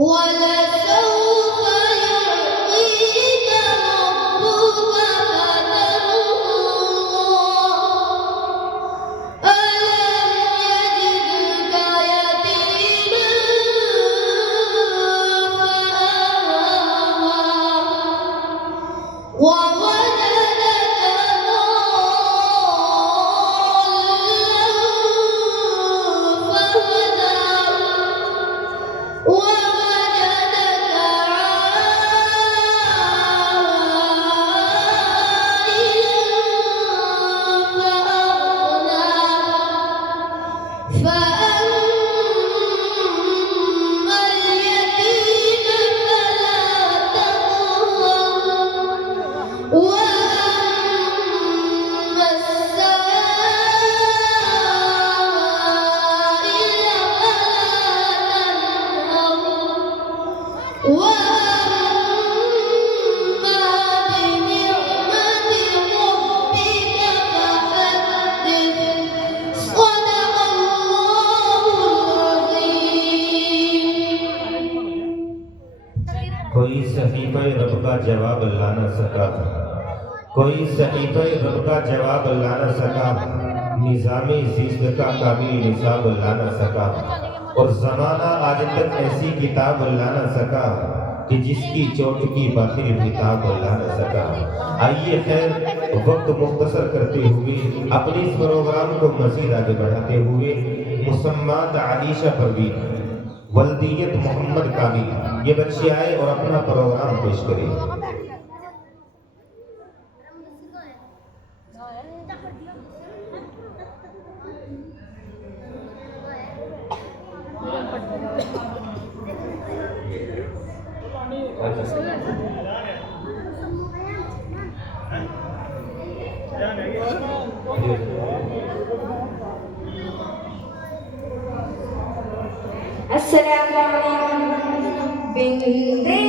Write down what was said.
ولسوف يعطيك ربك فترضى ألم يجدك يتيما فآوى ووجدك ضالا فهدى ووجدك عائلا فأغنى فأما اليتيم فلا تقهر وأما السائل فلا تنهر وأما بنعمة ربك فحدث صدق الله العظيم कोई सहीफे रब का जवाब ला न सका था, कोई सहीफे रब का जवाब ला न सका, निज़ामे ज़िस्त का काबिल निसाब ला न सका, और ज़माना आज तक ऐसी किताब ला न सका कि जिसकी चोट की बातें किताब ला न सका। आइए खैर वक्त मुख्तसर करते हुए अपने इस प्रोग्राम को मज़ीद आगे बढ़ाते हुए मुसम्मात आलिशा परवीन वल्दियत मोहम्मद काबिल ये बच्चे आए और अपना प्रोग्राम पेश करें। Assalamualaikum.